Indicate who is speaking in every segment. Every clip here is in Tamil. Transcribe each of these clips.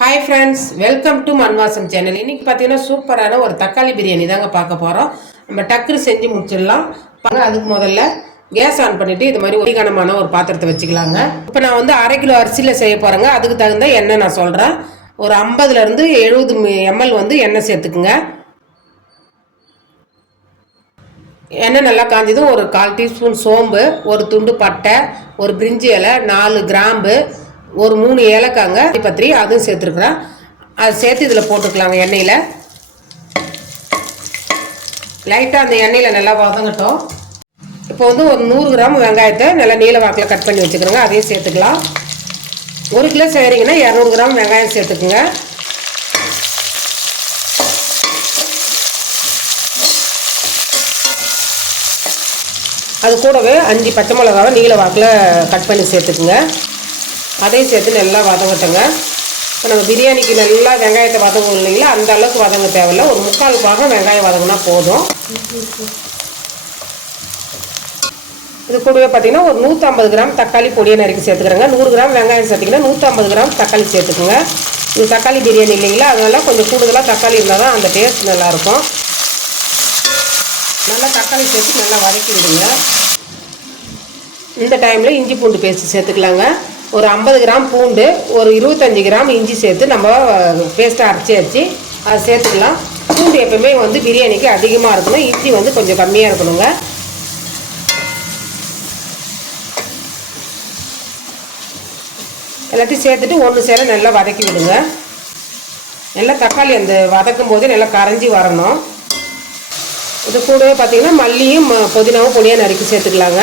Speaker 1: Hi friends welcome to Manvasam channel இன்னைக்கு பார்த்தீங்கன்னா சூப்பரான ஒரு தக்காளி பிரியாணி தாங்க பார்க்க போகிறோம் நம்ம டக்குரு செஞ்சு முடிச்சிடலாம். அதுக்கு முதல்ல கேஸ் ஆன் பண்ணிவிட்டு இது மாதிரி ஒலிகனமான கனமான ஒரு பாத்திரத்தை வச்சுக்கலாங்க. இப்போ நான் வந்து அரை கிலோ அரிசியில் செய்ய போகிறேங்க அதுக்கு தகுந்த எண்ணெய் நான் சொல்கிறேன் ஒரு ஐம்பதுலேருந்து எழுபது எம்எல் வந்து எண்ணெய் சேர்த்துக்குங்க. எண்ணெய் நல்லா காஞ்சதும் ஒரு கால் டீஸ்பூன் சோம்பு ஒரு துண்டு பட்டை ஒரு பிரிஞ்சி இலை நாலு கிராம்பு ஒரு மூணு ஏலக்காங்க பத்திரி அதுவும் சேர்த்துருக்குறேன் அதை சேர்த்து இதில் போட்டுக்கலாங்க எண்ணெயில். லைட்டாக அந்த எண்ணெயில் நல்லா வதங்கட்டும். இப்போ வந்து ஒரு நூறு கிராம் வெங்காயத்தை நல்லா நீல வாக்கில் கட் பண்ணி வச்சுக்கிறோங்க அதையும் சேர்த்துக்கலாம். ஒரு கிலோ செய்கிறீங்கன்னா இரநூறு கிராம் வெங்காயம் சேர்த்துக்குங்க. அது கூடவே அஞ்சு பச்சை மிளகாவை நீல வாக்கில் கட் பண்ணி சேர்த்துக்குங்க. அதையும் சேர்த்து நல்லா வதங்கட்டுங்க இப்போ நம்ம பிரியாணிக்கு நல்லா வெங்காயத்தை வதங்கும் இல்லைங்களா? அந்த அளவுக்கு வதங்க தேவையில்ல. ஒரு முக்கால் பாகம் வெங்காயம் வதங்கினா போதும். இது கூடவே பார்த்தீங்கன்னா ஒரு நூற்றம்பது கிராம் தக்காளி பொடியை நறுக்கி சேர்த்துக்கிறேங்க. நூறு கிராம் வெங்காயம் சேர்த்திங்கன்னா நூற்றம்பது கிராம் தக்காளி சேர்த்துக்குங்க. இது தக்காளி பிரியாணி இல்லைங்களா? அதனால் கொஞ்சம் கூடுதலாக தக்காளி இருந்தால் தான் அந்த டேஸ்ட் நல்லாயிருக்கும் நல்லா தக்காளி சேர்த்து நல்லா வதக்கி விடுங்க இந்த டைமில் இஞ்சி பூண்டு பேஸ்ட் சேர்த்துக்கலாங்க. ஒரு ஐம்பது கிராம் பூண்டு ஒரு இருபத்தஞ்சி கிராம் இஞ்சி சேர்த்து நம்ம பேஸ்ட்டாக அரைச்சி அரைச்சி அதை சேர்த்துக்கலாம். பூண்டு எப்பவுமே வந்து பிரியாணிக்கு அதிகமாக இருக்கணும். இஞ்சி வந்து கொஞ்சம் கம்மியாக இருக்கணுங்க. எல்லாத்தையும் சேர்த்துட்டு ஒன்று சேர நல்லா வதக்கி விடுங்க. நல்லா தக்காளி அந்த வதக்கும் போது நல்லா கரைஞ்சி வரணும். இது கூடவே பார்த்தீங்கன்னா மல்லியும் ம- புதினாவும் பொடியாக நறுக்கி சேர்த்துக்கலாங்க.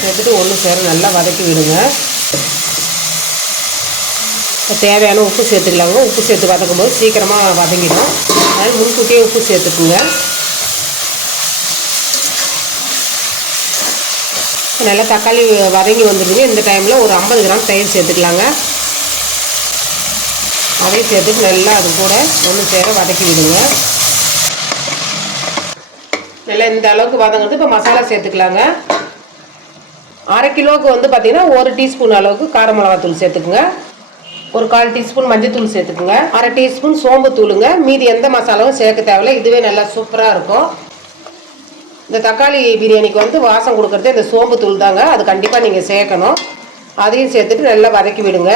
Speaker 1: சேர்த்துட்டு ஒன்று சேர நல்லா வதக்கி விடுங்க. தேவையான உப்பு சேர்த்துக்கலாங்க. உப்பு சேர்த்து வதக்கும் போது சீக்கிரமாக வதங்கிடும். அதனால் முன்கூட்டியே உப்பு சேர்த்துக்குங்க. நல்லா தக்காளி வதங்கி வந்துடுங்க இந்த டைமில் ஒரு ஐம்பது கிராம் தயிர் சேர்த்துக்கலாங்க. அதையும் சேர்த்துட்டு நல்லா அது கூட ஒன்று சேர வதக்கி விடுங்க. நல்லா இந்த அளவுக்கு வதங்கிறது இப்போ மசாலா சேர்த்துக்கலாங்க. அரை கிலோவுக்கு வந்து பார்த்திங்கன்னா ஒரு டீஸ்பூன் அளவுக்கு கார மிளகாத்தூள் சேர்த்துக்குங்க. ஒரு கால் டீஸ்பூன் மஞ்சத்தூள் சேர்த்துக்குங்க. அரை டீஸ்பூன் சோம்பு தூளுங்க. மீதி எந்த மசாலாவும் சேர்க்க தேவையில்ல. இதுவே நல்லா சூப்பராக இருக்கும். இந்த தக்காளி பிரியாணிக்கு வந்து வாசம் கொடுக்குறதே இந்த சோம்பு தூள் தாங்க. அது கண்டிப்பாக நீங்கள் சேர்க்கணும். அதையும் சேர்த்துட்டு நல்லா வதக்கி விடுங்க.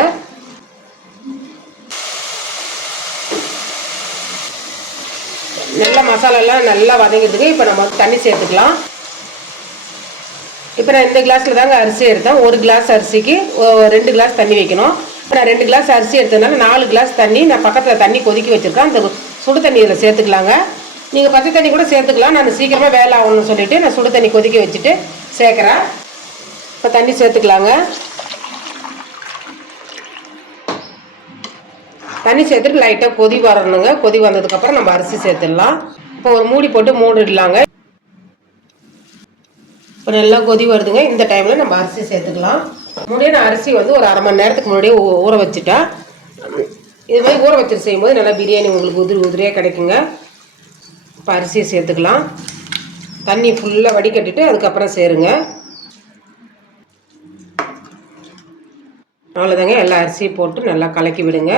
Speaker 1: நல்லா மசாலாலாம் நல்லா வதங்கிறதுக்கு இப்போ நம்ம தண்ணி சேர்த்துக்கலாம். இப்போ நான் இந்த கிளாஸில் தாங்க அரிசி எடுத்தேன். ஒரு கிளாஸ் அரிசிக்கு ரெண்டு கிளாஸ் தண்ணி வைக்கணும். இப்போ நான் ரெண்டு கிளாஸ் அரிசி எடுத்ததுனால நாலு கிளாஸ் தண்ணி நான் பக்கத்தில் தண்ணி கொதிக்க வச்சுருக்கேன். அந்த சுடு தண்ணி இதில் சேர்த்துக்கலாங்க. நீங்கள் பச்சை தண்ணி கூட சேர்த்துக்கலாம். நான் சீக்கிரமாக வேலை ஆகணும்னு சொல்லிவிட்டு நான் சுடு தண்ணி கொதிக்க வச்சுட்டு சேர்க்குறேன். இப்போ தண்ணி சேர்த்துக்கலாங்க. தண்ணி சேர்த்துட்டு லைட்டாக கொதி வரணுங்க. கொதி வந்ததுக்கப்புறம் நம்ம அரிசி சேர்த்துடலாம். இப்போ ஒரு மூடி போட்டு மூடிடலாங்க. இப்போ நல்லா கொதி வருதுங்க. இந்த டைமில் நம்ம அரிசி சேர்த்துக்கலாம். முன்னாடியே நான் அரிசி வந்து ஒரு அரை மணி நேரத்துக்கு முன்னாடியே ஊற வச்சுட்டா இது மாதிரி ஊற வச்சுட்டு செய்யும்போது நல்லா பிரியாணி உங்களுக்கு உதிரி உதிரியாக கிடைக்குங்க. இப்போ அரிசியை சேர்த்துக்கலாம். தண்ணி ஃபுல்லாக வடிகட்டிட்டு அதுக்கப்புறம் சேருங்க. அவ்வளோதாங்க எல்லா அரிசியும் போட்டு நல்லா கலக்கி விடுங்க.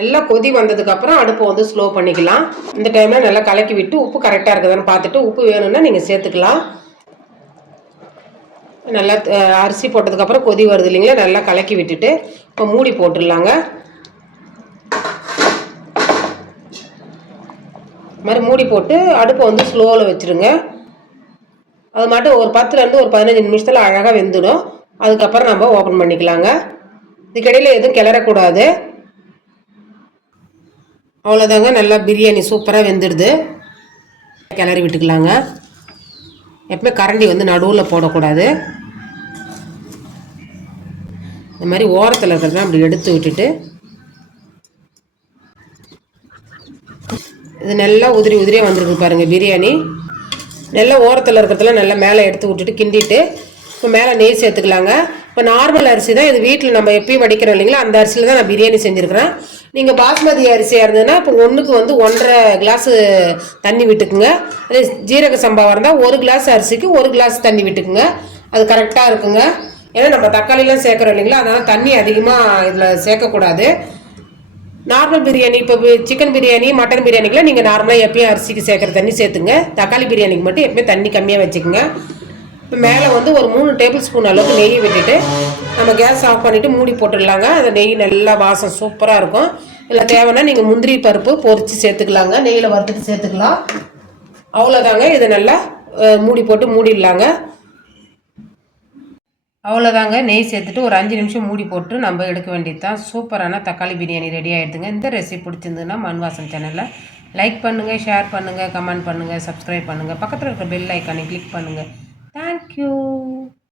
Speaker 1: நல்லா கொதி வந்ததுக்கப்புறம் அடுப்பை வந்து ஸ்லோ பண்ணிக்கலாம். இந்த டைமில் நல்லா கலக்கி விட்டு உப்பு கரெக்டாக இருக்குதான்னு பார்த்துட்டு உப்பு வேணும்னா நீங்கள் சேர்த்துக்கலாம். நல்லா அரிசி போட்டதுக்கப்புறம் கொதி வருது இல்லைங்களா? நல்லா கலக்கி விட்டுட்டு இப்போ மூடி போட்டுடலாங்க. மாதிரி மூடி போட்டு அடுப்பை வந்து ஸ்லோவில் வச்சுருங்க. அது மட்டும் ஒரு பத்துலேருந்து ஒரு பதினஞ்சு நிமிஷத்தில் அழகாக வெந்துடும். அதுக்கப்புறம் நம்ம ஓப்பன் பண்ணிக்கலாங்க. இதுக்கிடையில் எதுவும் கிளறக்கூடாது. அவ்வளோதாங்க நல்லா பிரியாணி சூப்பராக வெந்துடுது. கிளறி விட்டுக்கலாங்க. எப்பவுமே கரண்டி வந்து நடுவில் போடக்கூடாது. இந்த மாதிரி ஓரத்தில் இருக்கிறதெல்லாம் அப்படி எடுத்து விட்டுட்டு இது நல்லா உதிரி உதிரியாக வந்துருக்கு பாருங்கள் பிரியாணி. நல்லா ஓரத்தில் இருக்கிறதெல்லாம் நல்லா மேலே எடுத்து விட்டுட்டு கிண்டிட்டு இப்போ மேலே நெய் சேர்த்துக்கலாங்க. இப்போ நார்மல் அரிசி தான் இது வீட்டில் நம்ம எப்பயும் வடிக்கிறோம் இல்லைங்களா? அந்த அரிசியில் தான் நான் பிரியாணி செஞ்சுருக்கிறேன். நீங்கள் பாஸ்மதி அரிசியாக இருந்ததுன்னா இப்போ ஒன்றுக்கு வந்து ஒன்றரை கிளாஸு தண்ணி விட்டுக்குங்க. அதே ஜீரக சம்பாவாக இருந்தால் ஒரு கிளாஸ் அரிசிக்கு ஒரு கிளாஸ் தண்ணி விட்டுக்குங்க. அது கரெக்டாக இருக்குங்க. ஏன்னா நம்ம தக்காளிலாம் சேர்க்குறோம் இல்லைங்களா? அதனால் தண்ணி அதிகமாக இதில் சேர்க்கக்கூடாது. நார்மல் பிரியாணி இப்போ சிக்கன் பிரியாணி மட்டன் பிரியாணிக்கெலாம் நீங்கள் நார்மலாக எப்பயும் அரிசிக்கு சேர்க்குற தண்ணி சேர்த்துங்க. தக்காளி பிரியாணிக்கு மட்டும் எப்பயும் தண்ணி கம்மியாக வச்சுக்கோங்க. இப்போ மேலே வந்து ஒரு மூணு டேபிள் ஸ்பூன் அளவுக்கு நெய் விட்டுட்டு நம்ம கேஸ் ஆஃப் பண்ணிவிட்டு மூடி போட்டுடலாங்க. அந்த நெய் நல்லா வாசம் சூப்பராக இருக்கும். இல்லை தேவைன்னா நீங்கள் முந்திரி பருப்பு பொரித்து சேர்த்துக்கலாங்க. நெய்யில் வறுத்துட்டு சேர்த்துக்கலாம். அவ்வளோதாங்க இதை நல்லா மூடி போட்டு மூடிடலாங்க. அவ்வளோதாங்க நெய் சேர்த்துட்டு ஒரு அஞ்சு நிமிஷம் மூடி போட்டு நம்ம எடுக்க வேண்டியது தான் சூப்பரான தக்காளி பிரியாணி ரெடி ஆகிடுதுங்க இந்த ரெசிபி பிடிச்சிருந்ததுன்னா மண்வாசம் சேனலில் லைக் பண்ணுங்கள் ஷேர் பண்ணுங்கள் கமெண்ட் பண்ணுங்கள் சப்ஸ்கிரைப் பண்ணுங்கள் பக்கத்தில் இருக்கிற பெல் ஐக்கானை கிளிக் பண்ணுங்கள் தேங்க்யூ